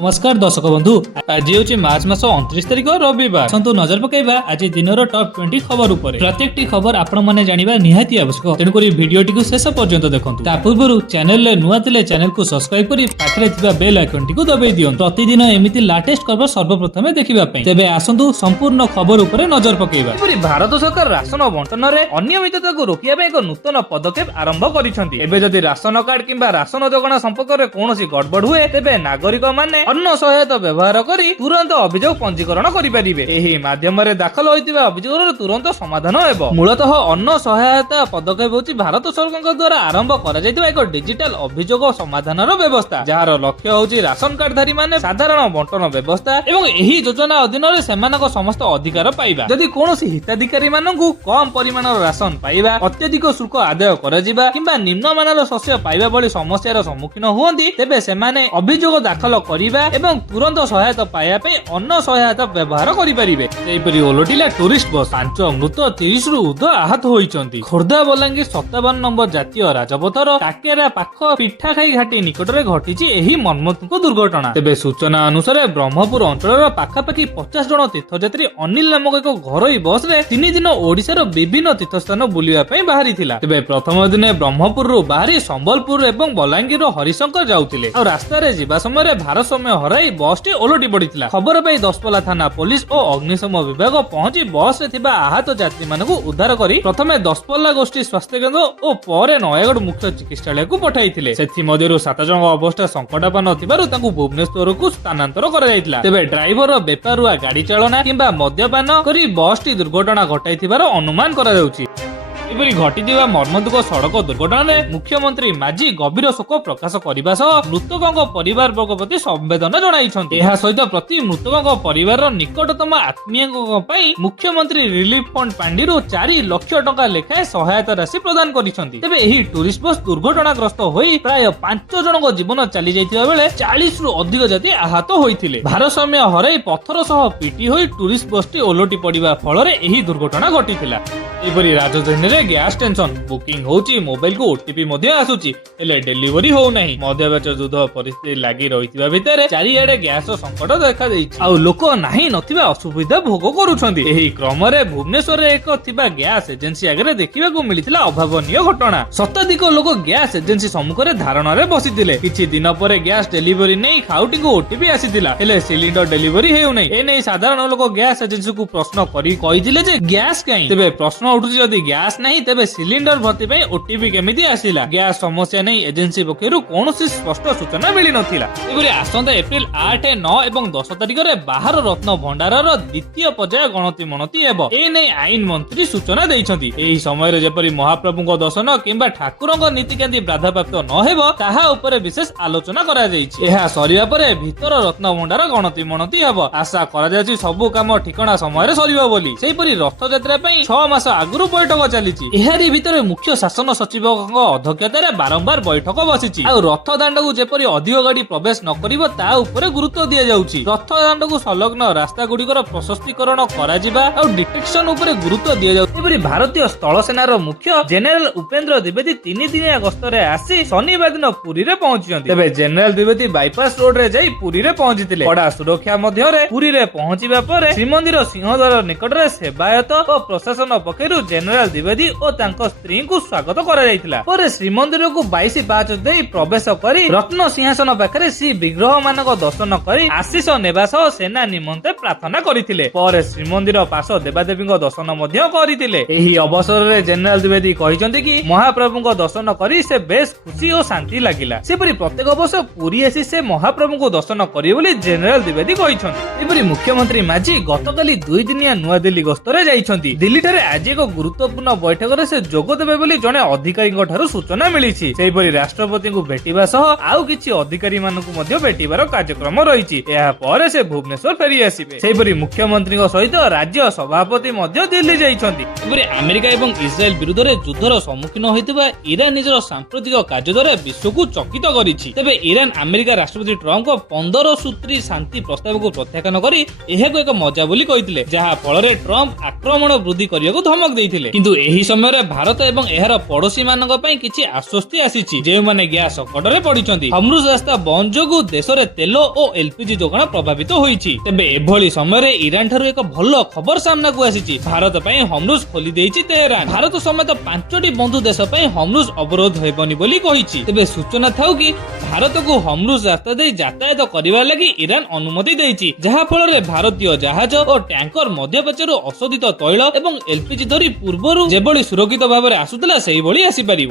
नमस्कार दर्शक बंधु आज हूँ मार्च मास 29 तारिख रविवार। आसतु नजर पकेबा आज दिनर टॉप 20 खबर उपर। प्रत्येक खबर आपण माने जानिबा निहाती आवश्यक, तेणुक भिडियोटी को शेष पर्यंत देखंतु। ता पूर्व चैनल रे नुआ थिले चैनल को सब्सक्राइब करी पाखरे थिबा बेल आइकन टी को दबाई दियन प्रतिदिन एमिति लेटेस्ट खबर सर्वप्रथमे देखिबा पई। तेबे आसंतु संपूर्ण खबर उपर नजर पकेबा। भारत सरकार राशन बंटन रे अनियमितता को रोकिया एक नूतन पदक्षेप आरंभ करिसंती। एबे जदि राशन कार्ड किंबा राशन जोगण संपर्क रे कोनोसी गड़बड़ हुए तेबे नागरिक माने अन्न सहायता व्यवहार करी तुरंत अभियोग पंजीकरण करिपारिबे। एही माध्यम रे दाखल होइतिबा अभियोगर तुरंत समाधान हेबो। मूलतः अन्न सहायता पदक्षेप होची भारत सरकार द्वारा आरंभ करा जायतिबा एक डिजिटल अभियोग समाधानर व्यवस्था, जहार लक्ष्य होची राशन कार्डधारी माने साधारण बंटन व्यवस्था एवं एही योजना अधीन रे सेमानक समस्त अधिकार पाइबा। जदि कोनोसी हिताधिकारी माननकु कम परिमाणर राशन पाइबा, अत्यधिक शुल्क आदाय कराजिबा किंबा निम्नमानर शस्य पाइबा भली समस्यार सम्मुखीन हुअन्ति, तेबे सेमाने अभियोग दाखल करिबा एवं तुरंत सहायता पाइबा पई अन्न सहायता व्यवहार करिपारिबे। सेहिपरि ओलटिला टूरिस्ट बस 5 मृत 30 रु ऊर्ध्व आहत होइचंती। खोर्धा बलांगीर 57 नंबर जातीय राजपथर काकेरा पाख पिठाखाई घाटी निकटरे घटिछि एही मर्मन्तुक दुर्घटना। तेबे सूचना अनुसार ब्रह्मपुर अंचलर पाखापाखि 50 जन तीर्थयात्री अनिल नामक एक घरोई बस रे 3 दिन ओडिशार विभिन्न तीर्थस्थान बुलिबा पई बाहरी थिला। तेबे प्रथम दिने ब्रह्मपुर रु बाहरी संबलपुर एवं बलांगीर हरिशंकर जाउथिले और रास्ता रे जिबा समय भारसाम्य हराई बस टी ओलटी पड़िथिला। खबर पाई दसपल्ला थाना पुलिस और अग्निशम विभाग पहुंची बस रे थिबा आहत यात्री मानकु उद्धार करी प्रथमे दसपल्ला गोष्ठी स्वास्थ्य केंद्र और परे नयगढ़ मुख्य चिकित्सालय को पठाइथिले। सेथि मध्यरु 7 जन अवस्था संकटापन्न थिबारु तांकु भुवनेश्वर को स्थानांतर करा जायतिला। तेबे ड्राइवर बेपारुआ गाड़ी चालना किंबा मद्यपान करी बस टी दुर्घटना घटाइथिबार अनुमान करा जाउछि। एपरी घटिथिबा मर्मन्तुक सड़क दुर्घटना रे मुख्यमंत्री माझी गभीर शोक प्रकाश करिबा सह मृतकक परिवार वर्ग प्रति संवेदना जणाइछन्ति। एहा सहित प्रति मृतकक परिवार निकटतम आत्मीयक पई मुख्यमंत्री रिलीफ फंड पांडिरु 4 लाख टका लेखाए सहायता राशि प्रदान करिसन्ति। तेबे एही टूरिस्ट बस दुर्घटनाग्रस्त होई प्राय 5 जनक जीवन चली जाइथिबा बेले 40 रु अधिक जाति आहत होइथिले। भारसाम्य हराई पत्थर सह पिटी होई टूरिस्ट बस टी ओलटी पड़िबा फल रे एही दुर्घटना घटिथिला। एपरी राजधानी रे गैस टेंशन बुकिंग होची, मोबाइल को ओटीपी मध्ये आसुची हेले डेलीवरी हो नाही। मध्यप्रदेश युद्ध परिस्थिति लागि रहितिबा भितरे चारिआडे गैस संकट देखा देइछि आ लोक नाही नथिबा असुविधा भोग करूछन्ति। एही क्रम रे भुवनेश्वर रे एक थिबा गैस एजेंसी आगे देखिबा को मिलिथिला अभावनीय घटना। शताधिक लोक गैस एजेंसी सम्मुख रे धारणा रे बसिथिले। किछि दिन परे गैस डेलीवरी नै खाउटी को ओटीपी आसीथिला हेले सिलिंडर डेलीवरी हेउ नै। ए नै साधारण लोक गैस एजेंसी को प्रश्न करी कहिथिले जे गैस काई। तेबे प्रश्न उठुछि जदि गैस नाही तेबे सिलिंडर भर्ती पई ओटीपी केमिति आसिला। गैस समस्या नै एजेंसी पक्षरु कोनोसी स्पष्ट सूचना मिली नथिला। एबरी आसंता एप्रिल 8, 9 एवं 10 तारिख रे बाहर रत्न भंडारर द्वितीय पर्याय गणति मनति हेबो। ए नै आईन मंत्री सूचना दैछन्ति। एही समय रे जेपरि महाप्रभुଙ୍କ दर्शन किंबा ठाकुरଙ୍କ नीतिकांति बाधाप्राप्त न हेबो ताहा उपरे विशेष आलोचना करा जायछि। एहा सरिया परे भीतर रत्न भंडार गणति मनति हेबो। आशा करा जायछि सब काम ठिकणा समय रे सरिबो बोली। सेहिपरि रथ यात्रा पई 6 मास आगुरु बैठक चलीछि। एहारी भितर मुख्य शासन सचिवक अध्यक्षतार बारंबार बैठक बसिछि आ रथ दांड को जेपरि अधिक गाड़ी प्रवेश न करिवो ता उपरे गुरुत्व दिया जाउछि। रथ दांड को संलग्न रास्ता गुड़िकर प्रशस्तीकरण करा जिबा आ डिटेक्शन उपरे गुरुत्व दिया जाउछि। एपरि भारतीय स्थल सेनार मुख्य जनरल उपेंद्र द्विवेदी 3 दिनिया गस्तरे आसी शनिवार दिन पुरी रे पहुंचियन्ति। तेबे जनरल द्विवेदी बाईपास रोड रे जाई पुरी रे पहुंचितिले। कड़ा सुरक्षा मध्य रे पुरी रे पहुंचिबा परे श्रीमंदिर सिंहद्वार निकट रे सेवायत और प्रशासन पक्षरु जनरल द्विवेदी और तांको स्त्री को स्वागत करा जायतिला। पर श्रीमंदिर को 22 पाच देई प्रवेश करी रत्न सिंहासन पाखरे श्री विग्रह मानक दर्शन करी आशीष नेबा सह सेना निमंते प्रार्थना करिथिले। पर श्रीमंदिर पार्श्व देवादेवीଙ୍କ दर्शन मध्य करिथिले। एही अवसर रे जनरल द्विवेदी कहिसंति कि महाप्रभुଙ୍କ दर्शन करी से बेस खुशी और शांति लागिला। सेपरि प्रत्येक वर्ष पुरी आसी से महाप्रभुଙ୍କୁ दर्शन करिवे बोली जनरल द्विवेदी कहिसंति। एपरि मुख्यमंत्री माझी गतकाली 2 दिनिया नुआ दिल्ली गस्तरे जाइछंती। दिल्ली ठारे आज एक गुरुत्वपूर्ण बैठक रे से जोग देबे बोली जने अधिकारी ठारू सूचना मिलिछि। सेहिपरि राष्ट्रपति को भेटिबा सह आउ किछि अधिकारी मानकु मध्ये भेटिबार कार्यक्रम रहिछि। एहा परे से भुवनेश्वर फेरी आसीबे। सेहिपरि मुख्यमंत्री सहित राज्य सभापति मध्ये दिल्ली जाइछंती। एपरि अमेरिका एवं इस्राएल विरुद्ध रे युद्धर सम्मुखीन होइतिबा ईरान निजर सांप्रतिक कार्य द्वारा विश्व को चकित करिछि। तेबे ईरान अमेरिका राष्ट्रपति ट्रम्प को 15 सूत्री शांति प्रस्ताव को प्रत्याख्यान करी एहाको एक मजा बोली कहिथिले, जहा फल रे ट्रम्प आक्रमण वृद्धि करियाको धमक ଧମକ ଦେଇଥିଲେ। କିନ୍ତୁ ଏହି ସମୟରେ ଭାରତ ଏବଂ ଏହାର ପଡୋଶୀ ମାନଙ୍କ ପାଇଁ କିଛି ଆଶ୍ୱସ୍ତି ଆସିଛି, ଯେଉଁମାନେ ଗ୍ୟାସ ସଙ୍କଟରେ ପଡିଛନ୍ତି। ହର୍ମୁଜ ରାସ୍ତା ବନ୍ଦ ଯୋଗୁଁ ଦେଶରେ ତେଲ ଓ ଏଲପିଜି ଯୋଗାଣ ପ୍ରଭାବିତ ହୋଇଛି। ତେବେ ଏଭଳି ସମୟରେ ଇରାନ ଠାରୁ ଏକ ଭଲ ଖବର ସାମ୍ନାକୁ ଆସିଛି। ଭାରତ ପାଇଁ ହର୍ମୁଜ ଖୋଲି ଦେଇଛି ତେହେରାନ। ଭାରତ ସମେତ 5ଟି ବନ୍ଧୁ ଦେଶ ପାଇଁ ହର୍ମୁଜ ଅବରୋଧ ହେବନି ବୋଲି କହିଛି। ତେବେ ସୂଚନା ଥାଉ କି ଭାରତକୁ ହର୍ମୁଜ ରାସ୍ତା ଦେଇ ଯାତାୟାତ କରିବା ଲାଗି ଇରାନ ଅନୁମତି ଦେଇଛି, ଯାହା ଫଳରେ ଭାରତୀୟ ଜାହାଜ ଓ ଟ୍ୟାଙ୍କର ମଧ୍ୟପ୍ରାଚ୍ୟରୁ ଅଶୋଧିତ ତୈଳ ଏବଂ ଏଲପିଜି ଧରି ପୂର୍ବରୁ ଯେଭଳି ସୁରକ୍ଷିତ ଭାବରେ ଆସୁଥିଲା ସେଇଭଳି ଆସିପାରିବ।